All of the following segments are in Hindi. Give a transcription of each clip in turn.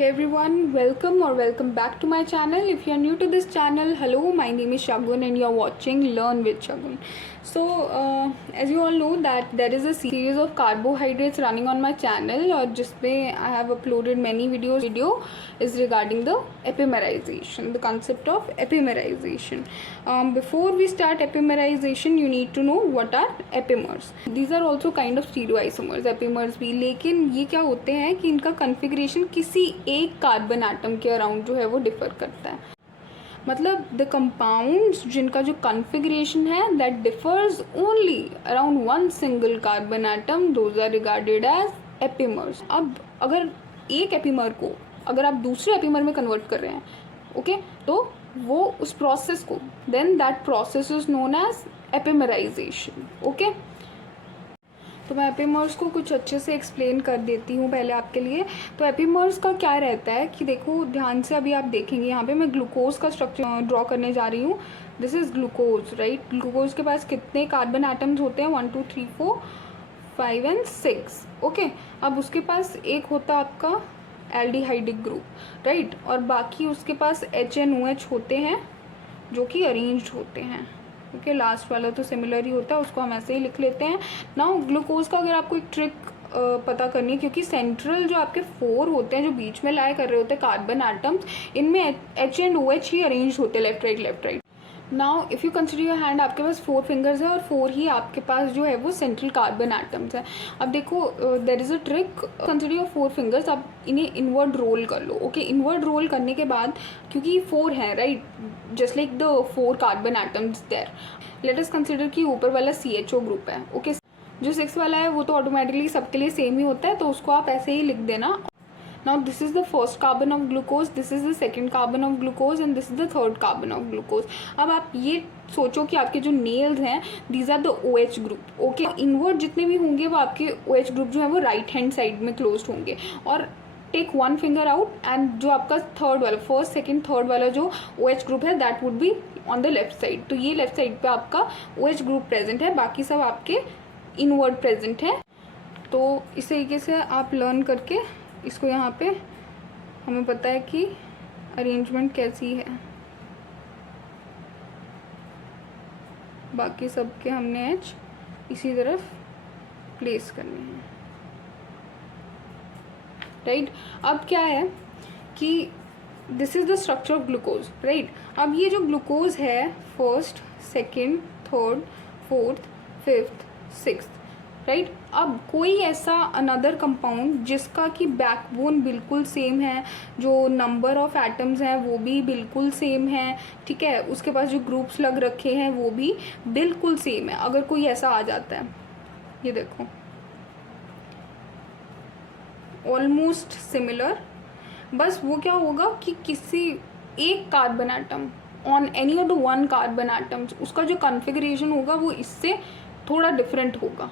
Hey everyone, welcome or welcome back to my channel. If you are new to this channel, hello, my name is Shagun and you are watching Learn with Shagun. So as you all know that there is a series of carbohydrates running on my channel और जिसमें I have uploaded many videos. Video is regarding the epimerization, the concept of epimerization. Before we start epimerization, you need to know what are epimers. These are also kind of stereoisomers, epimers भी, लेकिन ये क्या होते हैं कि इनका कन्फिग्रेशन किसी एक कार्बन एटम के अराउंड जो है वो डिफर करता है. मतलब द कंपाउंड्स जिनका जो कन्फिग्रेशन है that differs only around one single carbon atom, those are regarded as epimers. अब अगर एक एपिमर को अगर आप दूसरे एपिमर में कन्वर्ट कर रहे हैं, ओके, तो वो उस प्रोसेस को then that process is known as epimerization. Okay, तो मैं एपिमर्स को कुछ अच्छे से एक्सप्लेन कर देती हूँ पहले आपके लिए. तो एपिमर्स का क्या रहता है कि देखो ध्यान से, अभी आप देखेंगे यहाँ पे मैं ग्लूकोज का स्ट्रक्चर ड्रॉ करने जा रही हूँ. This is glucose, right. Glucose के पास कितने कार्बन एटम्स होते हैं? 1 2 3 4 5 एंड 6. ओके, अब उसके पास एक होता है आपका एल्डिहाइडिक ग्रुप, राइट, और बाकी उसके पास HNOH होते हैं जो कि अरेंज्ड होते हैं. ओके, लास्ट वाला तो सिमिलर ही होता है, उसको हम ऐसे ही लिख लेते हैं. नाउ ग्लूकोज का अगर आपको एक ट्रिक पता करनी है, क्योंकि सेंट्रल जो आपके 4 होते हैं जो बीच में लाए कर रहे होते हैं कार्बन एटम्स, इनमें H and OH he arrange होते हैं, left right. Now if you consider your hand, आपके पास 4 फिंगर्स है और 4 ही आपके पास जो है वो सेंट्रल कार्बन एटम्स है. अब देखो there is a trick. Consider your 4 fingers, आप इन्हें इनवर्ड रोल कर लो. ओके, इनवर्ड रोल करने के बाद, क्योंकि 4 हैं, right, just like the 4 carbon atoms there, let us consider कि ऊपर वाला CHO ग्रुप है. ओके, जो 6 वाला है वो तो ऑटोमेटिकली सबके लिए सेम ही होता है, तो उसको आप ऐसे ही लिख देना. Now this is the first carbon of glucose, this is the second carbon of glucose and this is the third carbon of glucose. अब आप ये सोचो कि आपके जो नेल्स हैं these are the OH group. Okay, inward जितने भी होंगे वो आपके OH ग्रुप जो है वो राइट हैंड साइड में क्लोज्ड होंगे. और टेक 1 फिंगर आउट एंड जो आपका थर्ड वाला, फर्स्ट सेकेंड थर्ड वाला जो OH ग्रुप है that would be on the left side. तो ये लेफ्ट साइड पे आपका OH ग्रुप प्रेजेंट है, बाकी सब आपके इनवर्ड प्रेजेंट है. तो इस तरीके से आप लर्न करके इसको यहाँ पे हमें पता है कि अरेंजमेंट कैसी है. बाकी सब के हमने H इसी तरफ प्लेस करने हैं, राइट. अब क्या है कि this is the structure of glucose, right. अब ये जो ग्लूकोज है first, second, third, fourth, fifth, sixth, right. अब कोई ऐसा अनदर कंपाउंड जिसका कि बैकबोन बिल्कुल सेम है, जो नंबर ऑफ एटम्स हैं वो भी बिल्कुल सेम है, ठीक है, उसके पास जो ग्रुप्स लग रखे हैं वो भी बिल्कुल सेम है. अगर कोई ऐसा आ जाता है, ये देखो ऑलमोस्ट सिमिलर, बस वो क्या होगा कि किसी एक carbon atom on any of the 1 carbon atoms, उसका जो कॉन्फ़िगरेशन होगा वो इससे थोड़ा डिफरेंट होगा.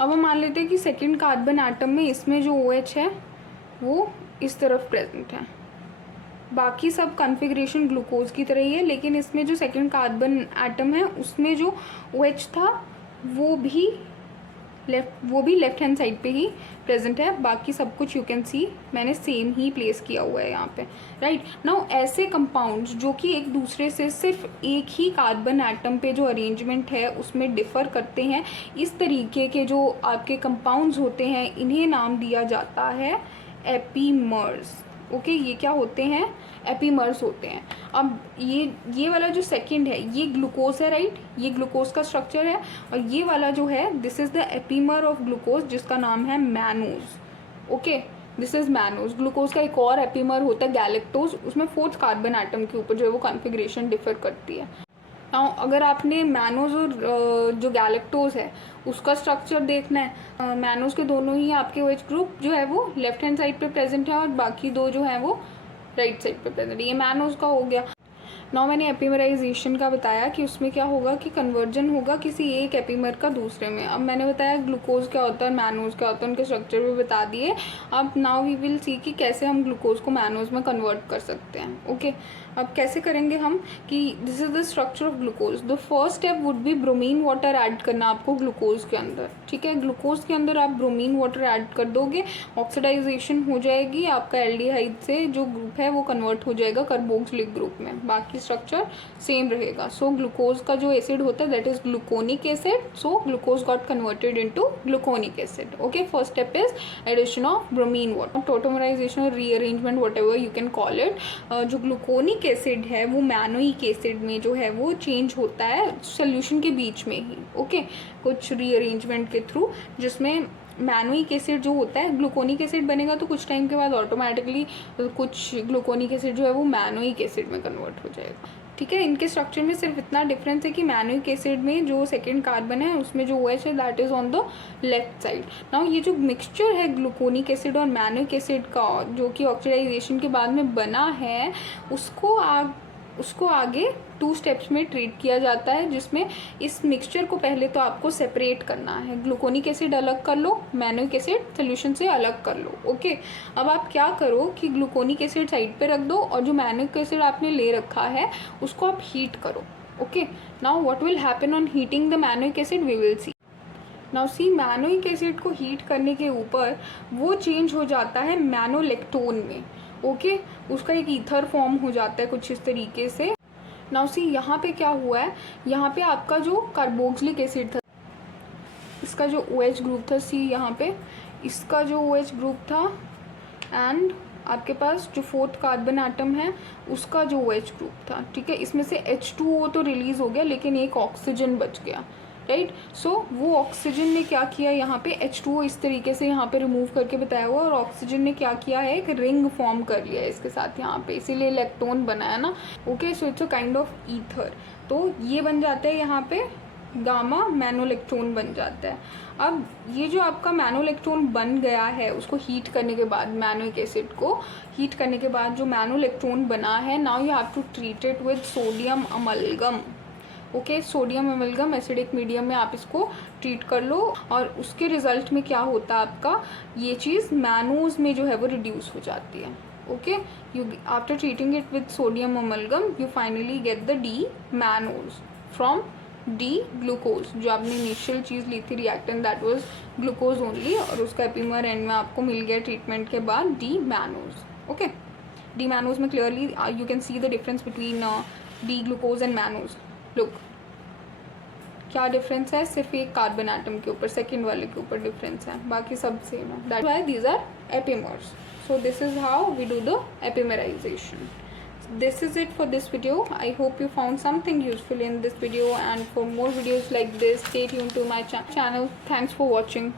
अब हम मान लेते हैं कि सेकेंड कार्बन एटम में इसमें जो OH है वो इस तरफ प्रेजेंट है, बाकी सब कॉन्फ़िगरेशन ग्लूकोज की तरह ही है, लेकिन इसमें जो सेकेंड कार्बन एटम है उसमें जो OH था वो भी लेफ्ट हैंड साइड पे ही प्रेजेंट है. बाकी सब कुछ यू कैन सी मैंने सेम ही प्लेस किया हुआ है यहाँ पे, राइट. नाउ ऐसे कंपाउंड्स जो कि एक दूसरे से सिर्फ एक ही कार्बन एटम पे जो अरेंजमेंट है उसमें डिफ़र करते हैं, इस तरीके के जो आपके कंपाउंड्स होते हैं इन्हें नाम दिया जाता है एपीमर्स. ओके, ये क्या होते हैं? एपीमर्स होते हैं. अब ये वाला जो सेकंड है ये ग्लूकोज है, राइट, ये ग्लूकोज का स्ट्रक्चर है, और ये वाला जो है this is the epimer of glucose जिसका नाम है mannose. Okay, this is mannose. Glucose का एक और एपीमर होता है गैलेक्टोज, उसमें 4th कार्बन एटम के ऊपर जो है वो कॉन्फ़िगरेशन डिफर करती है. नाउ अगर आपने मैनोज और जो गैलेक्टोज है उसका स्ट्रक्चर देखना है, मैनोज के दोनों ही आपके OH ग्रुप जो है वो लेफ्ट हैंड साइड पे प्रेजेंट है और बाकी दो जो है वो राइट साइड पे प्रेजेंट है. ये मैनोज का हो गया. नाउ मैंने एपिमराइजेशन का बताया कि उसमें क्या होगा कि कन्वर्जन होगा किसी एक एपिमर का दूसरे में। अब मैंने बताया ग्लूकोज क्या होता है, मैनोज क्या होता है, उनके स्ट्रक्चर भी बता दिए। अब नाउ वी विल सी कि कैसे हम ग्लूकोज को मैनोज में कन्वर्ट कर सकते हैं। ओके, अब कैसे करेंगे हम कि this is the structure of glucose. The first step would be bromine water add करना आपको ग्लूकोज के अंदर। ठीक है, ग्लूकोज के अंदर आप ब्रोमीन वाटर ऐड कर दोगे, ऑक्सीडाइजेशन हो जाएगी, आपका एल्डिहाइड से जो ग्रुप है वो कन्वर्ट हो जाएगा कार्बोक्सिलिक ग्रुप में, बाकी स्ट्रक्चर सेम रहेगा। सो ग्लूकोज का जो एसिड होता है that is gluconic acid, so glucose got converted into gluconic acid. Okay, first step is addition of bromine water, tautomerization और rearrangement whatever you can call it. जो ग्लूकोनिक एसिड है वो मैनोइक एसिड में जो है वो चेंज होता है सोल्यूशन के बीच में ही। ओके, कुछ रीअरेंजमेंट के थ्रू, जिसमें मैनोइक एसिड जो होता है ग्लूकोनिक एसिड बनेगा तो कुछ टाइम के बाद ऑटोमेटिकली कुछ ग्लूकोनिक एसिड जो है वो मैनोइक एसिड में कन्वर्ट हो जाएगा। ठीक है, इनके स्ट्रक्चर में सिर्फ इतना डिफरेंस है कि मैनोइक एसिड में जो सेकेंड कार्बन है उसमें जो OH है that is on the left side. Now ये जो मिक्सचर है ग्लूकोनिक एसिड और मैनोइक एसिड का जो कि ऑक्सीडाइजेशन के बाद में बना है उसको आगे 2 स्टेप्स में ट्रीट किया जाता है, जिसमें इस मिक्सचर को पहले तो आपको सेपरेट करना है। ग्लूकोनिक एसिड अलग कर लो, मैनोइक एसिड सोल्यूशन से अलग कर लो। ओके, अब आप क्या करो कि ग्लूकोनिक एसिड साइड पे रख दो और जो मैनोइक एसिड आपने ले रखा है उसको आप हीट करो। Okay, now what will happen on heating the mannonic acid we will see. Now see, mannonic acid को हीट करने के ऊपर वो चेंज हो जाता है मैनोलेक्टोन में। ओके, उसका एक ईथर फॉर्म हो जाता है कुछ इस तरीके से। नाउ सी, यहाँ पे क्या हुआ है, यहाँ पे आपका जो कार्बोक्सिलिक एसिड था, इसका जो OH ग्रुप था, सी यहाँ पे इसका जो OH ग्रुप था, एंड आपके पास जो 4th कार्बन एटम है उसका जो OH ग्रुप था। ठीक है, इसमें से H2O तो रिलीज हो गया लेकिन एक ऑक्सीजन बच गया, राइट। सो वो ऑक्सीजन ने क्या किया, यहाँ पे H2O इस तरीके से यहाँ पे रिमूव करके बताया हुआ, और ऑक्सीजन ने क्या किया है, एक रिंग फॉर्म कर लिया है इसके साथ यहाँ पे, इसीलिए इलेक्ट्रॉन बनाया ना। Okay, so it's a kind of ether. तो ये बन जाता है यहाँ पे गामा मैनोलेक्ट्रॉन बन जाता है। अब ये जो आपका मैनोलेक्ट्रॉन बन गया है उसको हीट करने के बाद, मैनोइक एसिड को हीट करने के बाद जो मैनोलेक्ट्रॉन बना है, now you have to treat it with sodium amalgam. Okay, sodium amalgam acidic medium में आप इसको ट्रीट कर लो, और उसके रिजल्ट में क्या होता है आपका, ये चीज़ मैनोज में जो है वो रिड्यूस हो जाती है। Okay, you after treating it with sodium amalgam you finally get the D mannose from D glucose. जो आपने इनिशियल चीज़ ली थी reactant that was glucose only, और उसका एपिमर एंड में आपको मिल गया ट्रीटमेंट के बाद D mannose. Okay, D mannose में clearly you can see the difference between D glucose and mannose. Look, क्या डिफरेंस है, सिर्फ एक कार्बन एटम के ऊपर, सेकंड वाले के ऊपर डिफरेंस है, बाकी सब सेम है। That's why these are epimers. So this is how we do the epimerization. This is it for this video. I hope you found something useful in this video, and for more videos like this stay tuned to my channel. Thanks for watching.